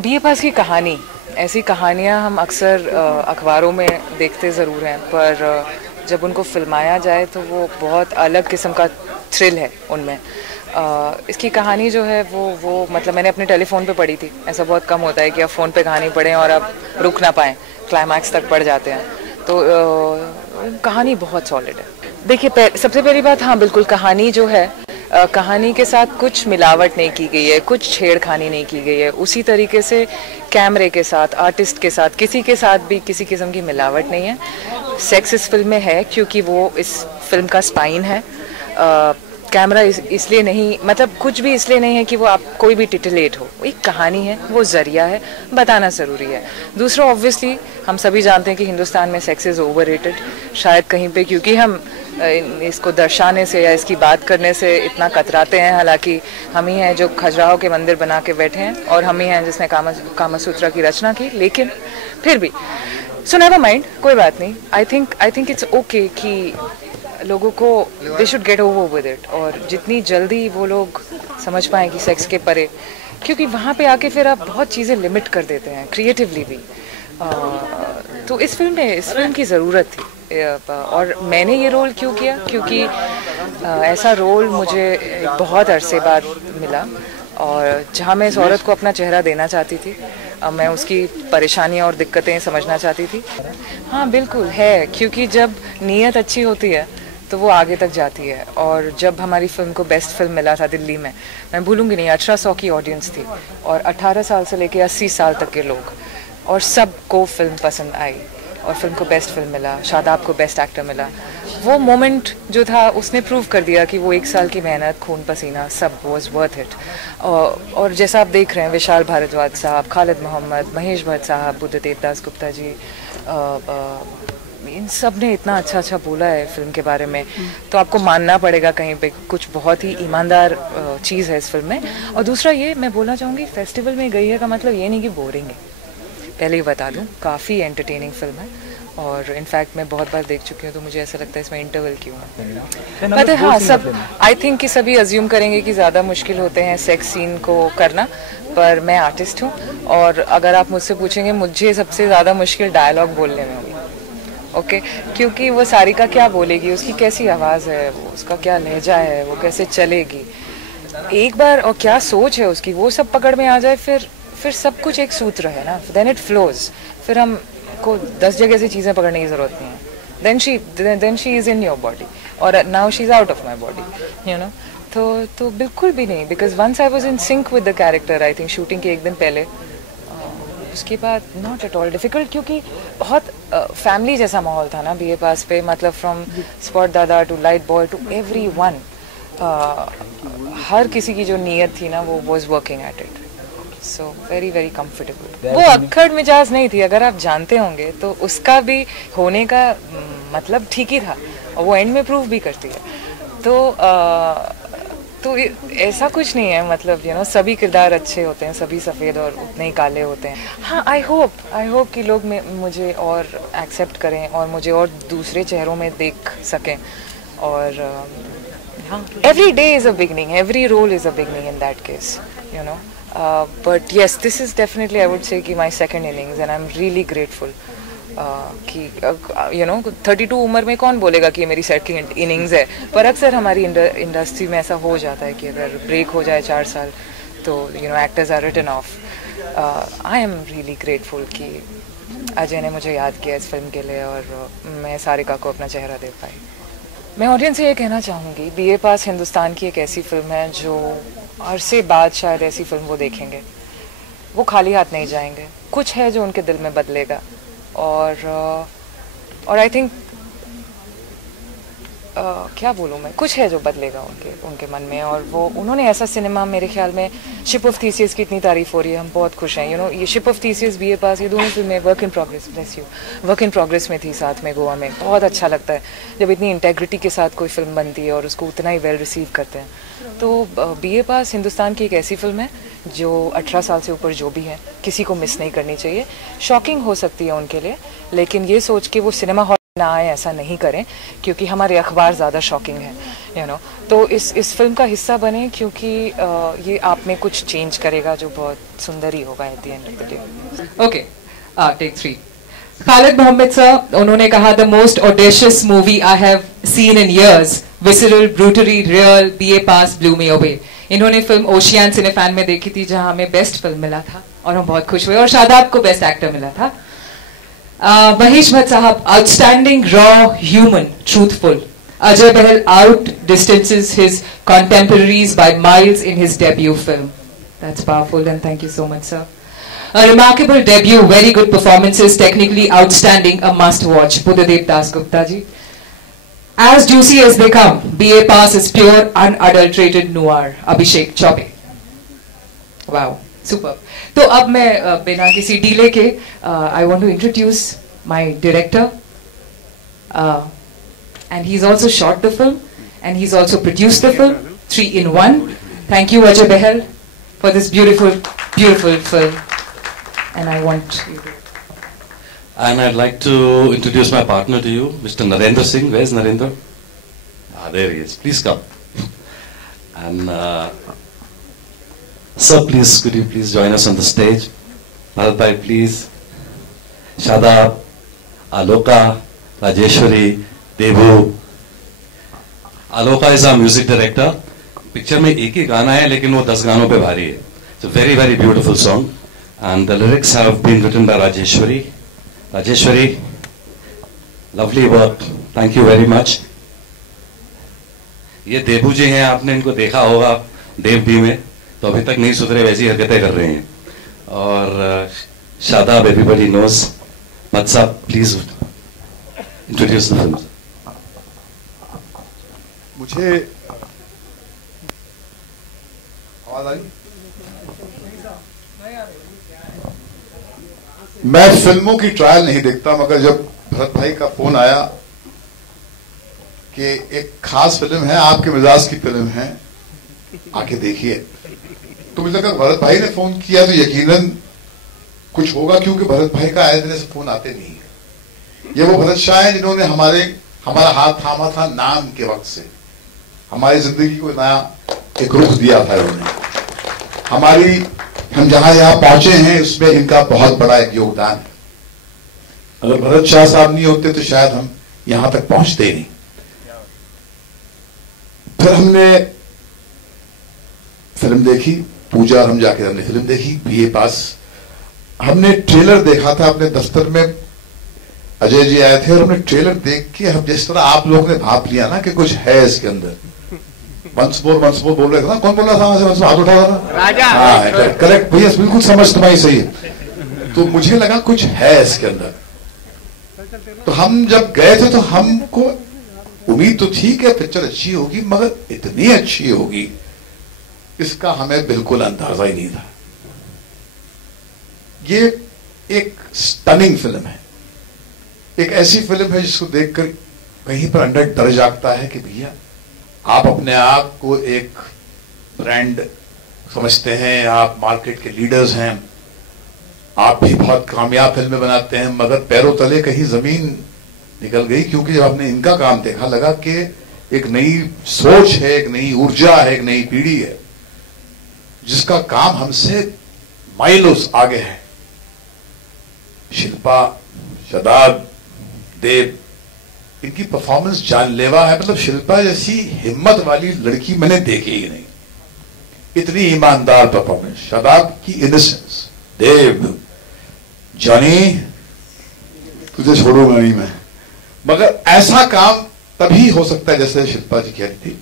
BA पास की कहानी, ऐसी कहानियाँ हम अक्सर अखबारों में देखते ज़रूर हैं, पर जब उनको फिल्माया जाए तो वो बहुत अलग किस्म का थ्रिल है उनमें। इसकी कहानी जो है वो मतलब मैंने अपने टेलीफोन पे पढ़ी थी। ऐसा बहुत कम होता है कि आप फ़ोन पे कहानी पढ़ें और आप रुक ना पाएँ, क्लाइमैक्स तक पढ़ जाते हैं। तो कहानी बहुत सॉलिड है। देखिए, सबसे पहली बात, हाँ बिल्कुल, कहानी जो है, कहानी के साथ कुछ मिलावट नहीं की गई है, कुछ छेड़खानी नहीं की गई है। उसी तरीके से कैमरे के साथ, आर्टिस्ट के साथ, किसी के साथ भी किसी किस्म की मिलावट नहीं है। सेक्स इस फिल्म में है क्योंकि वो इस फिल्म का स्पाइन है। कैमरा इसलिए नहीं, मतलब कुछ भी इसलिए नहीं है कि वो आप कोई भी टिटिलेट हो। एक कहानी है, वो जरिया है, बताना ज़रूरी है। दूसरा, ऑब्वियसली हम सभी जानते हैं कि हिंदुस्तान में सेक्स इज़ ओवररेटेड। शायद कहीं पे क्योंकि हम इसको दर्शाने से या इसकी बात करने से इतना कतराते हैं। हालांकि हम ही हैं जो खजुराहो के मंदिर बना के बैठे हैं, और हम ही हैं जिसने कामसूत्रा की रचना की। लेकिन फिर भी, सो नेवर माइंड, कोई बात नहीं। आई थिंक इट्स ओके कि लोगों को they should get over with it, और जितनी जल्दी वो लोग समझ पाएँ कि सेक्स के परे, क्योंकि वहाँ पे आके फिर आप बहुत चीज़ें लिमिट कर देते हैं क्रिएटिवली भी। तो इस फिल्म की ज़रूरत थी। और मैंने ये रोल क्यों किया, क्योंकि ऐसा रोल मुझे बहुत अरसे बाद मिला, और जहाँ मैं इस औरत को अपना चेहरा देना चाहती थी, मैं उसकी परेशानियाँ और दिक्कतें समझना चाहती थी। हाँ बिल्कुल है, क्योंकि जब नीयत अच्छी होती है तो वो आगे तक जाती है। और जब हमारी फिल्म को बेस्ट फिल्म मिला था दिल्ली में, मैं भूलूंगी नहीं, 1800 की ऑडियंस थी, और 18 साल से लेकर 80 साल तक के लोग, और सबको फिल्म पसंद आई, और फिल्म को बेस्ट फिल्म मिला, शादाब को बेस्ट एक्टर मिला। वो मोमेंट जो था उसने प्रूव कर दिया कि वो 1 साल की मेहनत, खून पसीना, सब वाज वर्थ इट। और जैसा आप देख रहे हैं, विशाल भारद्वाज साहब, खालिद मोहम्मद, महेश भट्ट साहब, बुद्धदेव दास गुप्ता जी, इन सब ने इतना अच्छा बोला है फिल्म के बारे में, तो आपको मानना पड़ेगा कहीं पे कुछ बहुत ही ईमानदार चीज़ है इस फिल्म में। और दूसरा ये मैं बोलना चाहूँगी, फेस्टिवल में गई है का मतलब ये नहीं कि बोरिंग है, पहले ही बता दूं, काफ़ी एंटरटेनिंग फिल्म है। और इनफैक्ट मैं बहुत बार देख चुकी हूँ, तो मुझे ऐसा लगता है इसमें इंटरवल क्यों है। पता है, हाँ, सब आई थिंक कि सभी अज्यूम करेंगे कि ज़्यादा मुश्किल होते हैं सेक्स सीन को करना, पर मैं आर्टिस्ट हूँ, और अगर आप मुझसे पूछेंगे, मुझे सबसे ज़्यादा मुश्किल डायलॉग बोलने में होगी। ओके, क्योंकि वो सारिका क्या बोलेगी, उसकी कैसी आवाज़ है, उसका क्या लहजा है, वो कैसे चलेगी एक बार, और क्या सोच है उसकी, वो सब पकड़ में आ जाए, फिर सब कुछ एक सूत्र है ना, देन इट फ्लोज। फिर हम को 10 जगह से चीज़ें पकड़ने की ज़रूरत नहीं है। Then she is in your body, और now she is out of my body, you know. तो बिल्कुल भी नहीं, because once I was in sync with the character, I think shooting के एक दिन पहले, उसके बाद नॉट एट ऑल डिफ़िकल्ट, क्योंकि बहुत फैमिली जैसा माहौल था ना बीए पास पे, मतलब फ्रॉम स्पॉट दादा to light boy to everyone, हर किसी की जो नीयत थी ना, वो was working at it. So very very comfortable. वो अक्खड़ मिजाज नहीं थी, अगर आप जानते होंगे तो उसका भी होने का मतलब ठीक ही था, और वो एंड में प्रूव भी करती है। तो ऐसा कुछ नहीं है, मतलब यू नो, सभी किरदार अच्छे होते हैं, सभी सफ़ेद और उतने ही काले होते हैं। हाँ, आई होप कि लोग मुझे और एक्सेप्ट करें, और मुझे और दूसरे चेहरों में देख सकें। और हाँ, every day is a beginning, every role is a beginning in that case, you know. But yes, this is definitely, I would say, कि my second innings, and I'm really grateful कि you know, 32 उम्र में कौन बोलेगा कि ये मेरी second innings है, पर अक्सर हमारी इंडस्ट्री में ऐसा हो जाता है कि अगर ब्रेक हो जाए 4 साल तो you know actors are written off. I am really grateful कि अजय ने मुझे याद किया इस फिल्म के लिए, और मैं सारिका को अपना चेहरा दे पाई। मैं ऑडियंस से ये कहना चाहूँगी, बीए पास हिंदुस्तान की एक ऐसी फिल्म है जो अरसे बाद शायद ऐसी फिल्म वो देखेंगे, वो खाली हाथ नहीं जाएंगे, कुछ है जो उनके दिल में बदलेगा। और आई थिंक क्या बोलूँ मैं, कुछ है जो बदलेगा उनके मन में। और वो उन्होंने ऐसा सिनेमा, मेरे ख्याल में शिप ऑफ थीसिस की इतनी तारीफ हो रही है, हम बहुत खुश हैं। यू नो, ये शिप ऑफ थीसिस, बीए पास, ये दोनों फिल्में work in progress, bless you, work in progress में थी साथ में गोवा में। बहुत अच्छा लगता है जब इतनी इंटेग्रिटी के साथ कोई फिल्म बनती है और उसको उतना ही वेल रिसीव करते हैं। तो बीए पास हिंदुस्तान की एक ऐसी फिल्म है जो 18 साल से ऊपर जो भी है, किसी को मिस नहीं करनी चाहिए। शॉकिंग हो सकती है उनके लिए, लेकिन ये सोच के वो सिनेमा हॉल ना आए, ऐसा नहीं करें क्योंकि हमारे अखबार ज़्यादा शॉकिंग है, यू नो। तो इस फिल्म का हिस्सा बने क्योंकि ये आप में कुछ चेंज करेगा जो बहुत सुंदर ही होगा at the end of the day. Okay, take 3। Khalid Mohammed sir, उन्होंने कहा the most audacious movie I have seen in years, visceral, brutally real, BA pass, blew me away. इन्होंने फिल्म ओशियन सिनेफैन में देखी थी जहां हमें बेस्ट फिल्म मिला था और हम बहुत खुश हुए, और शादाब को बेस्ट एक्टर मिला था। महेश भट्ट साहब, outstanding, raw, human, truthful. Ajay Bahal outdistances his contemporaries by miles in his debut film. That's powerful, and thank you so much, sir. A remarkable debut, very good performances, technically outstanding, a must-watch. Buddhadev Das Gupta ji. As juicy as they come, BA Pass is pure, unadulterated noir. Abhishek Chope. Wow, superb. तो अब मैं बिना किसी delay के I want to introduce my director. And he's also shot the film, and he's also produced the film, 3 in 1. Thank you, Ajay Bahal, for this beautiful, beautiful film. And I want you to... And I'd like to introduce my partner to you, Mr. Narendra Singh. Where's Narendra? Ah, there he is. Please come. And sir, please, could you please join us on the stage? Bharat bhai, please. Shadab, Aloka, Rajeshwari, Devu. Aloka is our music director. Picture में एक ही गाना है लेकिन वो 10 गानों पे भारी है। It's very very beautiful song and the lyrics have been written by Rajeshwari. Rajeshwari, lovely work, thank you very much. ये देवू जी हैं, आपने इनको देखा होगा देव डी में, तो अभी तक नहीं सुधरे, वैसी हरकतें कर रहे हैं। और शादाब, एवरीबॉडी नोज। बट साहब, प्लीज इंट्रोड्यूस द फिल्म। मुझे आवाज आई? मैं फिल्मों की ट्रायल नहीं देखता, मगर जब भरत भाई का फोन आया कि एक खास फिल्म है, आपके मिजाज की फिल्म है, आके देखिए, तो मुझे लगा भरत भाई ने फोन किया तो यकीनन कुछ होगा, क्योंकि भरत भाई का आए दिन से फोन आते नहीं है। ये वो भरत शाह है जिन्होंने हमारा हाथ थामा था नाम के वक्त से, हमारी जिंदगी को नया एक रुख दिया था इन्होंने। हम जहां यहां पहुंचे हैं उसमें इनका बहुत बड़ा एक योगदान है। अगर भरत शाह साहब नहीं होते तो शायद हम यहां तक पहुंचते ही नहीं। फिर हमने फिल्म देखी, पूजा, हम जाके हमने फिल्म देखी BA पास। हमने ट्रेलर देखा था अपने दफ्तर में, अजय जी आए थे और हमने ट्रेलर देख के हम जिस तरह आप लोगों ने भाप लिया ना कि कुछ है इसके अंदर, वंस मोर बोल रहे थे ना, कौन बोल रहा था वहां से, हाथ उठा रहा था? राजा। हाँ, करेक्ट भैया, बिल्कुल समझ तुम्हारी सही है। तो मुझे लगा कुछ है इसके अंदर। तो हम जब गए थे तो हमको उम्मीद तो थी कि पिक्चर अच्छी होगी, मगर इतनी अच्छी होगी इसका हमें बिल्कुल अंदाजा ही नहीं था। ये एक स्टनिंग फिल्म है, एक ऐसी फिल्म है जिसको देखकर कहीं पर अंदर डर जागता है कि भैया आप अपने आप को एक ब्रांड समझते हैं, आप मार्केट के लीडर्स हैं, आप भी बहुत कामयाब फिल्में बनाते हैं, मगर पैरों तले कहीं जमीन निकल गई, क्योंकि जब आपने इनका काम देखा लगा कि एक नई सोच है, एक नई ऊर्जा है, एक नई पीढ़ी है जिसका काम हमसे माइलों आगे है। शिल्पा, शदाब, देव, इनकी परफॉर्मेंस जानलेवा है। मतलब शिल्पा जैसी हिम्मत वाली लड़की मैंने देखी ही नहीं, इतनी ईमानदार परफॉर्मेंस। शदाब की इनोसेंस, देव, जॉनी तुझे छोड़ूंगा नहीं मैं। मगर ऐसा काम तभी हो सकता है, जैसे शिल्पा जी कह रही थी,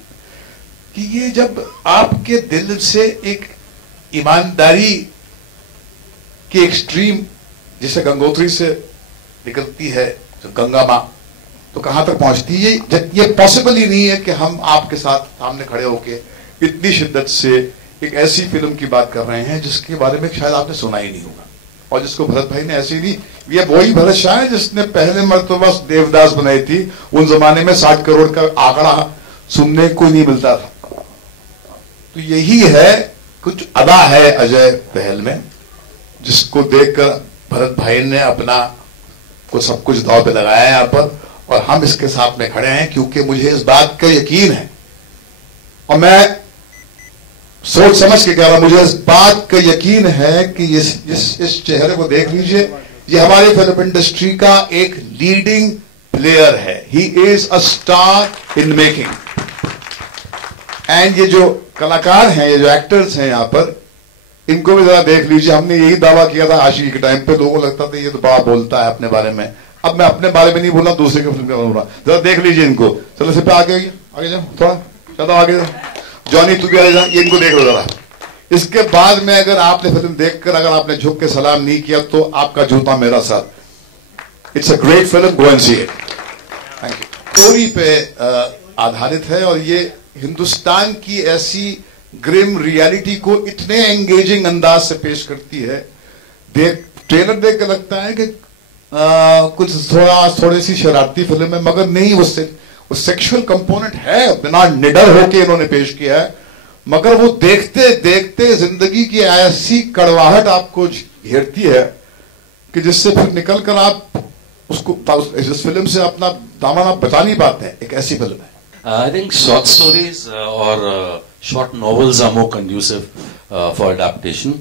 कि ये जब आपके दिल से एक ईमानदारी की एक्सट्रीम, जिसे गंगोत्री से निकलती है गंगा मां, तो कहां तक पहुंचती है। ये पॉसिबल ही नहीं है कि हम आपके साथ सामने खड़े होके इतनी शिद्दत से एक ऐसी फिल्म की बात कर रहे हैं जिसके बारे में शायद आपने सुना ही नहीं होगा, और जिसको भरत भाई ने ऐसी नहीं, ये वही भरत शाह है जिसने पहले मर्तबा देवदास बनाई थी। उन जमाने में 60 करोड़ का आंकड़ा सुनने को नहीं मिलता था। तो यही है, कुछ अदा है अजय बहल में, जिसको देखकर भरत भाई ने अपना को सब कुछ दांव पे लगाया यहाँ पर, और हम इसके साथ में खड़े हैं, क्योंकि मुझे इस बात का यकीन है और मैं सोच समझ के कह रहा हूं, मुझे इस बात का यकीन है कि इस चेहरे को देख लीजिए, ये हमारी फिल्म इंडस्ट्री का एक लीडिंग प्लेयर है। He is a star in making. And ये जो कलाकार हैं, ये जो एक्टर्स हैं यहां पर, इनको भी जरा देख लीजिए। हमने यही दावा किया था आशिकी के टाइम पे, लोगों को लगता था ये तो बड़ा बोलता है अपने बारे में। अब मैं अपने बारे में नहीं बोल रहा, दूसरे के फिल्म के बारे में बोल रहा। जरा देख लीजिए इनको। चलो सिर्फ आगे जाओ, थोड़ा ज्यादा आगे जाओ। जॉनी तू भी आगे जा, ये इनको देख लो जरा। इसके बाद में अगर आपने फिल्म देखकर अगर आपने झुक के सलाम नहीं किया तो आपका जूता मेरा साथ। It's a great film, go and see it. Thank you. Story पे आधारित है और ये हिंदुस्तान की ऐसी ग्रिम रियलिटी को इतने एंगेजिंग अंदाज से पेश करती है। ट्रेलर देख के लगता है कि कुछ थोड़ी सी शरारती फिल्म है, मगर नहीं, वो सेक्सुअल कंपोनेंट है, बिना निडर होके इन्होंने पेश किया है। मगर वो देखते देखते जिंदगी की ऐसी कड़वाहट आपको घेरती है कि जिससे फिर निकलकर आप उसको इस फिल्म से अपना दामन आप बचा नहीं पाते हैं। एक ऐसी फिल्म है। I think short stories or short novels are more conducive for adaptation.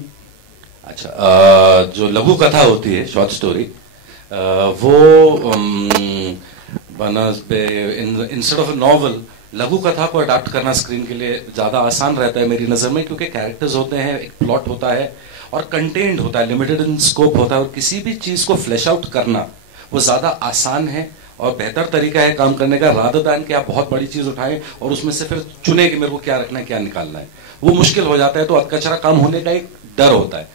अच्छा, जो लघु कथा होती है, शॉर्ट स्टोरी, वो इंस्टेड ऑफ नॉवल लघु कथा को अडाप्ट करना स्क्रीन के लिए ज्यादा आसान रहता है मेरी नजर में, क्योंकि कैरेक्टर्स होते हैं, एक प्लॉट होता है और कंटेंट होता है, लिमिटेड इन स्कोप होता है, और किसी भी चीज को फ्लैश आउट करना वो ज्यादा आसान है और बेहतर तरीका है काम करने का, रादर दैन कि आप बहुत बड़ी चीज उठाएं और उसमें से फिर चुने कि मेरे को क्या रखना है, क्या निकालना है। वो मुश्किल हो जाता है, तो अधकचरा काम होने का एक डर होता है।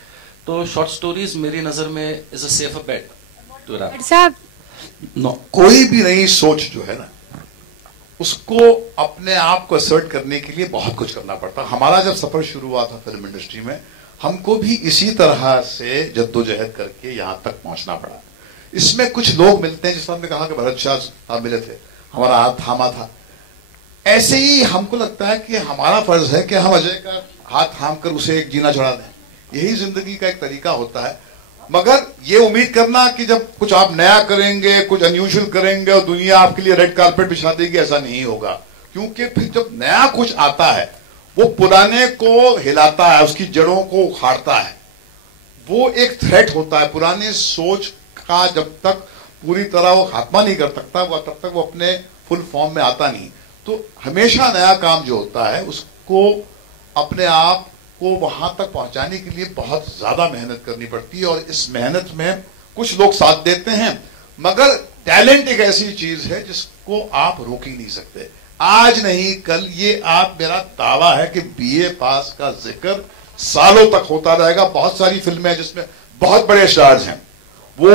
तो शॉर्ट स्टोरीज मेरी नजर में is a safer bet to rap. No, कोई भी नई सोच जो है ना, उसको अपने आप को असर्ट करने के लिए बहुत कुछ करना पड़ता। हमारा जब सफर शुरू हुआ था फिल्म इंडस्ट्री में, हमको भी इसी तरह से जद्दोजहद करके यहां तक पहुंचना पड़ा। इसमें कुछ लोग मिलते हैं, जिसमें हमने कहा कि भरत शाह साहब मिले थे, हमारा हाथ थामा था। ऐसे ही हमको लगता है कि हमारा फर्ज है कि हम अजय का हाथ थाम कर उसे एक जीना चढ़ा दें। यही जिंदगी का एक तरीका होता है। मगर ये उम्मीद करना कि जब कुछ आप नया करेंगे, कुछ अनयूजुअल करेंगे और दुनिया आपके लिए रेड कारपेट बिछा देगी, ऐसा नहीं होगा। क्योंकि फिर जब नया कुछ आता है, वो पुराने को हिलाता है, उसकी जड़ों को उखाड़ता है। वो एक थ्रेट होता है। पुराने सोच का जब तक पूरी तरह वो खात्मा नहीं कर सकता, वो तब तक वो अपने फुल फॉर्म में आता नहीं। तो हमेशा नया काम जो होता है, उसको अपने आप को वहां तक पहुंचाने के लिए बहुत ज्यादा मेहनत करनी पड़ती है। और इस मेहनत में कुछ लोग साथ देते हैं, मगर टैलेंट एक ऐसी चीज है जिसको आप रोक ही नहीं सकते। आज नहीं कल ये आप, मेरा दावा है कि बीए पास का जिक्र सालों तक होता रहेगा। बहुत सारी फिल्में हैं जिसमें बहुत बड़े स्टार्स हैं, वो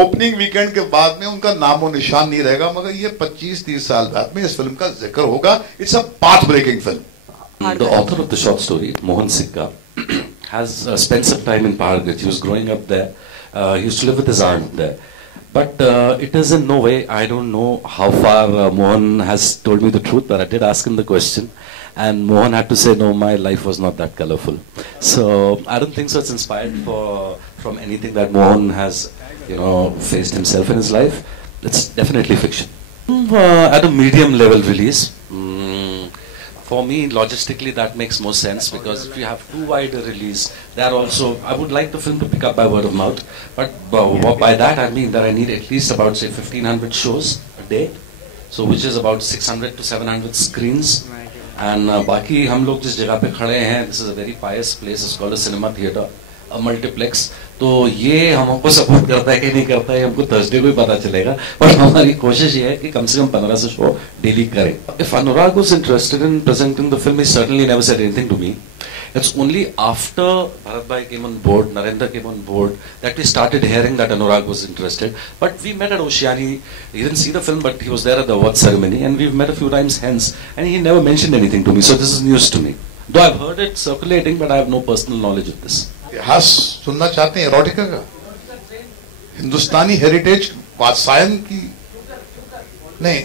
ओपनिंग वीकेंड के बाद में उनका नामो निशान नहीं रहेगा, मगर ये 25-30 साल बाद में इस फिल्म का जिक्र होगा। It's a path breaking film. The author of the short story, Mohan Sikka, has spent some time in Paharganj. He was growing up there. He used to live with his aunt there. But it is in no way, I don't know how far Mohan has told me the truth, but I did ask him the question. And Mohan had to say, no, my life was not that colorful. So I don't think so it's inspired from anything that Mohan has, faced himself in his life. It's definitely fiction. At a medium level release, for me, logistically, that makes more sense, because if you have too wide a release, there also, I would like the film to pick up by word of mouth. But by that, I mean that I need at least about, say, 1,500 shows a day. So, which is about 600 to 700 screens. And बाकी हम लोग जिस जगह पे खड़े हैं, this is a very pious place, it's called a cinema theater, a multiplex. तो ये हमको सपोर्ट करता है कि नहीं करता है, हमको थर्सडे को ही पता चलेगा। पर हमारी कोशिश ये है कि कम से कम 15 से शो डेली करें। If Anurag was interested in presenting the film, he certainly never said anything to me. It's only after Bharat Bhai came on board, Narendra came on board, that we started hearing that Anurag was interested. But we met at Oceani. He didn't see the film, but he was there at the award ceremony, and we've met a few times hence, and he never mentioned anything to me. So this is news to me. Though I've heard it circulating, but I have no personal knowledge of this. इतिहास सुनना चाहते हैं erotica का, हिंदुस्तानी heritage, Vatsayan की नहीं,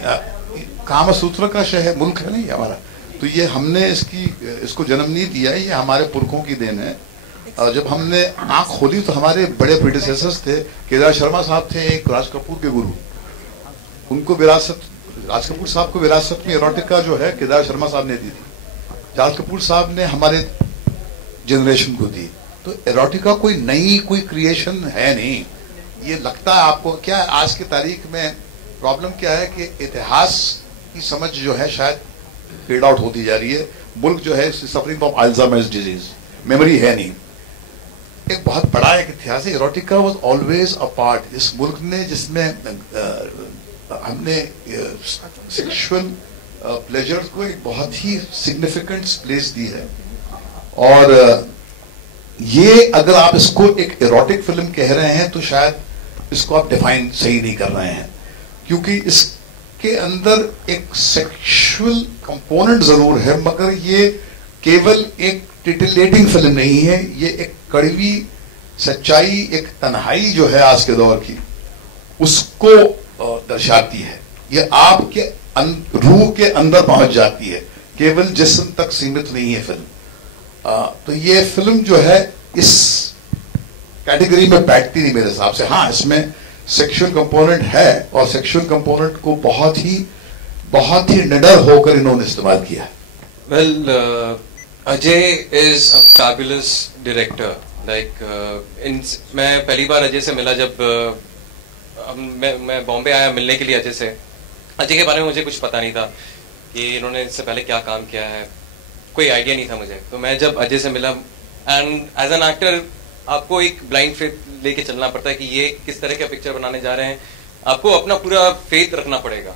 कामसूत्र का शहर मुल्क है नहीं हमारा। तो ये हमने इसको जन्म नहीं दिया, ये हमारे पुरखों की देन है। जब हमने आंख खोली तो हमारे बड़े प्रीडिसेसर्स थे, केदार शर्मा साहब थे एक राज कपूर के गुरु, उनको विरासत, राज कपूर साहब को विरासत में एरोटिका जो है केदार शर्मा साहब ने दी थी, राज कपूर साहब ने हमारे जनरेशन को दी। तो एरोटिका कोई नई कोई क्रिएशन है नहीं। ये लगता है आपको क्या है, आज की तारीख में प्रॉब्लम क्या है कि इतिहास की समझ जो है शायद फेड आउट होती जा रही है। मुल्क जो है suffering from Alzheimer's disease, memory है नहीं। एक बहुत बड़ा एक इतिहास है। Erotica was always a part इस मुल्क ने जिसमें हमने सेक्सुअल प्लेजर को एक बहुत ही सिग्निफिकेंट प्लेस दी है। और ये अगर आप इसको एक एरोटिक फिल्म कह रहे हैं तो शायद इसको आप डिफाइन सही नहीं कर रहे हैं, क्योंकि इसके अंदर एक सेक्सुअल कंपोनेंट जरूर है, मगर ये केवल एक टिटिलेटिंग फिल्म नहीं है। ये एक कड़वी सच्चाई, एक तन्हाई जो है आज के दौर की, उसको दर्शाती है। ये आपके रूह के अंदर पहुंच जाती है, केवल जिस्म तक सीमित नहीं है फिल्म। तो ये फिल्म जो है इस कैटेगरी में बैठती नहीं मेरे हिसाब से। हाँ, इसमें सेक्सुअल कंपोनेंट है और सेक्सुअल कंपोनेंट को बहुत ही निडर होकर इन्होंने इस्तेमाल किया है। Well, Ajay is a fabulous director. मैं पहली बार अजय से मिला जब मैं बॉम्बे आया मिलने के लिए अजय से। अजय के बारे में मुझे कुछ पता नहीं था कि इन्होंने इससे पहले क्या काम किया है, कोई आइडिया नहीं था मुझे। तो मैं जब अजय से मिला, एंड एज एन एक्टर आपको एक ब्लाइंड फेथ लेके चलना पड़ता है कि ये किस तरह का पिक्चर बनाने जा रहे हैं, आपको अपना पूरा फेथ रखना पड़ेगा।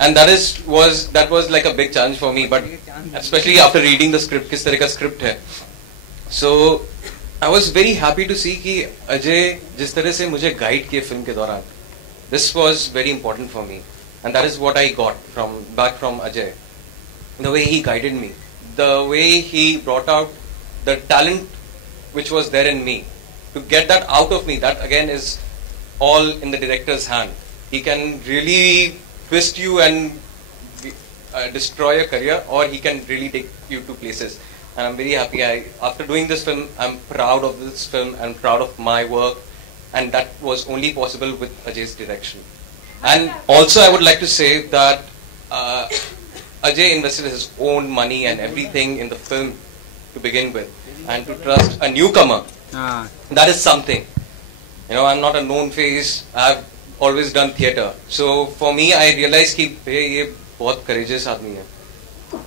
And that was like a big challenge for me, but especially after reading the script, किस तरह का स्क्रिप्ट है। So I was very happy to see कि अजय जिस तरह से मुझे गाइड किए फिल्म के दौरान, this was very important for me, and that is what I got back from Ajay. The way he guided me, the way he brought out the talent which was there in me, to get that out of me, that again is all in the director's hand. He can really twist you and destroy your career, or he can really take you to places. And I'm very happy. After doing this film, I'm proud of this film and proud of my work, and that was only possible with Ajay's direction. And also I would like to say that Ajay invested his own money and everything in the film to begin with, and to trust a newcomer, that is something. You know, I'm not a known face. I've always done theatre. So for me, I realized कि ये बहुत courageous आदमी है,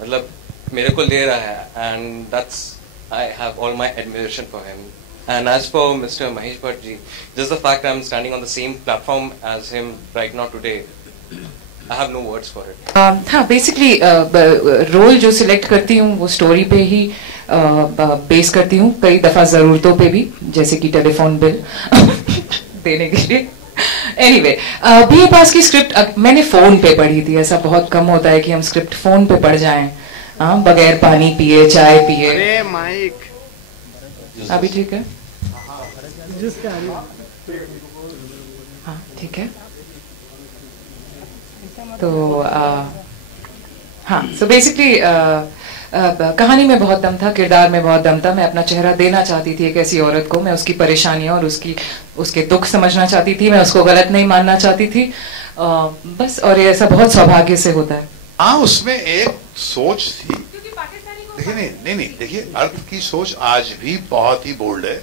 मतलब मेरे को ले रहा है, and that's, I have all my admiration for him. And as for Mr. Mahesh Bhatt ji, just the fact I'm standing on the same platform as him right now today, I have no words for it. हाँ, basically role जो select करती हूँ वो story पे ही base करती हूँ, कई दफा जरूरतों पे भी, जैसे कि टेलीफोन बिल देने के लिए। एनीवे, बीए पास की स्क्रिप्ट मैंने फोन पे पढ़ी थी। ऐसा बहुत कम होता है कि हम स्क्रिप्ट फोन पे पढ़ जाएं, बगैर पानी पिए, चाय पिए। अरे माइक अभी ठीक है? हाँ, ठीक है। तो हाँ, सो बेसिकली कहानी में बहुत दम था, किरदार में बहुत दम था। मैं अपना चेहरा देना चाहती थी एक ऐसी औरत को। मैं उसकी परेशानियां और उसके दुख समझना चाहती थी। मैं उसको गलत नहीं मानना चाहती थी, बस। और ये ऐसा बहुत सौभाग्य से होता है। हाँ, उसमें एक सोच थी। देखिए नहीं, देखिए अर्थ की सोच आज भी बहुत ही बोल्ड है,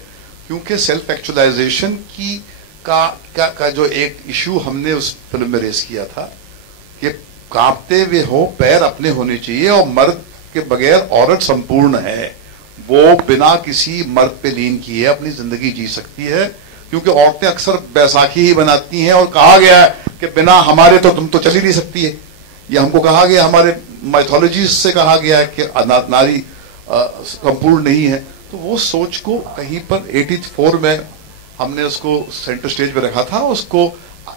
क्योंकि सेल्फ एक्चुअलाइजेशन की का जो एक इशू हमने उस फिल्म में रेस किया था कि कांपते हुए हो पैर अपने होने चाहिए, और मर्द के बगैर औरत संपूर्ण है। वो बिना किसी मर्द पे लीन किए अपनी जिंदगी जी सकती है, क्योंकि औरतें अक्सर बैसाखी ही बनाती हैं। और कहा गया है कि बिना हमारे तो तुम तो चल ही नहीं सकती है। ये हमको कहा गया, हमारे माइथोलॉजी से कहा गया है कि नारी संपूर्ण नहीं है। तो वो सोच को कहीं पर 84 में हमने उसको सेंटर स्टेज पे रखा था।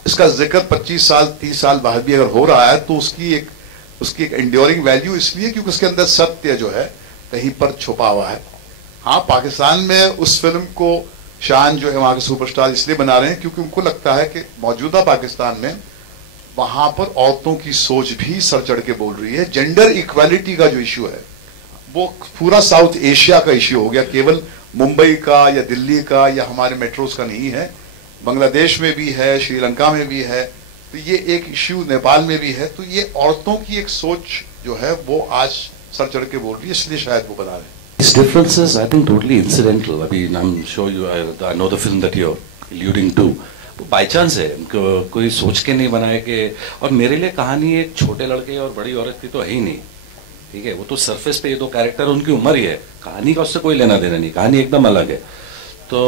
इसका जिक्र 25 साल 30 साल बाद भी अगर हो रहा है तो उसकी एक एंड्योरिंग वैल्यू इसलिए क्योंकि उसके अंदर सत्य जो है कहीं पर छुपा हुआ है। हाँ, पाकिस्तान में उस फिल्म को शान जो है वहां के सुपरस्टार इसलिए बना रहे हैं क्योंकि उनको लगता है कि मौजूदा पाकिस्तान में वहां पर औरतों की सोच भी सर चढ़ के बोल रही है। जेंडर इक्वालिटी का जो इश्यू है वो पूरा साउथ एशिया का इश्यू हो गया, केवल मुंबई का या दिल्ली का या हमारे मेट्रोज का नहीं है। बांग्लादेश में भी है, श्रीलंका में भी है, तो ये एक इश्यू नेपाल में भी है। तो ये औरतों की एक सोच जो है वो आज सर चढ़ के बोल रही है, इसलिए शायद वो बता रहे हैं। These differences, I think, totally incidental. I mean, I'm sure I know the film that you're alluding to. By chance है, कोई सोच के नहीं बनाए कि, और मेरे लिए कहानी एक छोटे लड़के और बड़ी औरत की तो है ही नहीं, ठीक है। वो तो सरफेस पे ये दो कैरेक्टर, उनकी उम्र ही है, कहानी का उससे कोई लेना देना नहीं, कहानी एकदम अलग है। तो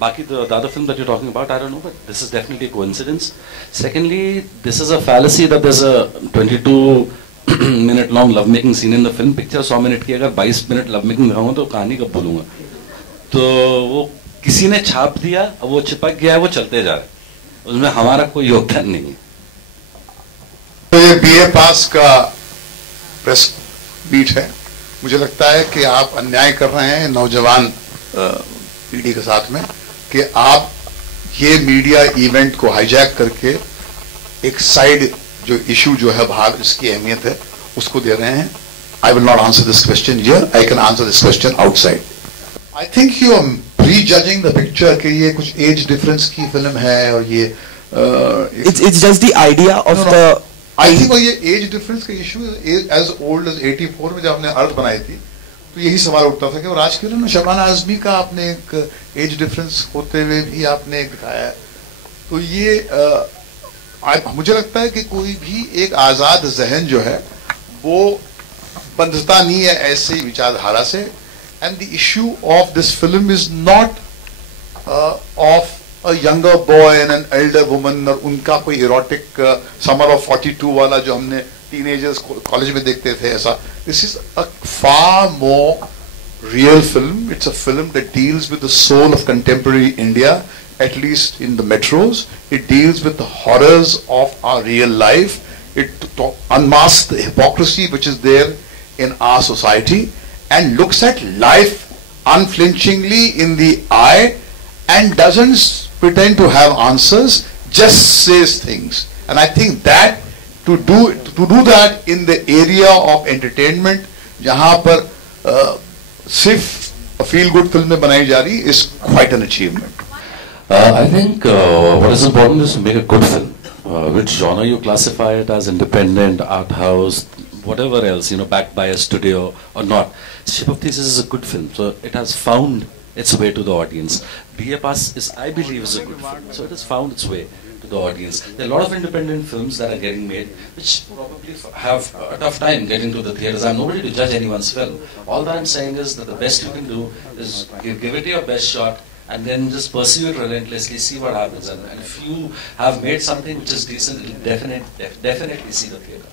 बाकी the other film that you're talking about, I don't know, but this is definitely a coincidence. Secondly, this is a fallacy that there's a 22-minute long love making scene in the film. Picture 100 minute की, अगर 20 minute love making दिखाऊंगा तो कहानी कब बोलूंगा। तो वो किसी ने छाप दिया, अब वो चिपक गया है, वो चलते जा रहा है, उसमें हमारा कोई योगदान नहीं है। तो ये बीए पास का प्रेस बीट है। मुझे लगता है कि आप अन्याय कर रहे हैं नौजवान पीढ़ी के साथ में, कि आप ये मीडिया इवेंट को हाईजैक करके एक साइड जो इशू जो है बाहर इसकी अहमियत है उसको दे रहे हैं। I will not answer this question here, I can answer this question outside. I think you are prejudging the picture कि ये कुछ एज डिफरेंस की फिल्म है और ये it's just the idea of the I think ये age difference का issue as old age 84 में जब हमने अर्थ बनाई थी तो यही सवाल उठता था कि और आज के लिए शबाना आजमी का आपने एक एज डिफरेंस होते हुए भी आपने एक दिखाया है। तो ये मुझे लगता है कि कोई भी एक आजाद जहन जो है वो बंधता नहीं है ऐसी विचारधारा से। And the issue of this film is not of a younger boy and an elder woman और उनका कोई erotic summer of 42 वाला जो हमने teenagers कॉलेज में देखते थे ऐसा। This is a far more real film. It's a film that deals with the soul of contemporary India, at least in the metros. It deals with the horrors of our real life. It unmasks the hypocrisy which is there in our society and looks at life unflinchingly in the eye and doesn't pretend to have answers, just says things. And I think that to do that in the area of entertainment, जहाँ पर सिर्फ feel good फिल्में बनाई जा रही is quite an achievement. I think what is important is to make a good film. Which genre you classify it as, independent, art house, whatever else, backed by a studio or not. Shape of Thesis is a good film, so it has found its way to the audience. BA Pass is, I believe, is a good film, so it has found its way to the audience. There are a lot of independent films that are getting made, which probably have a tough time getting to the theaters. I'm nobody to judge anyone's film. All that I'm saying is that the best you can do is give it your best shot, and then just pursue it relentlessly, see what happens. And if you have made something which is decent, you'll definitely see the theater.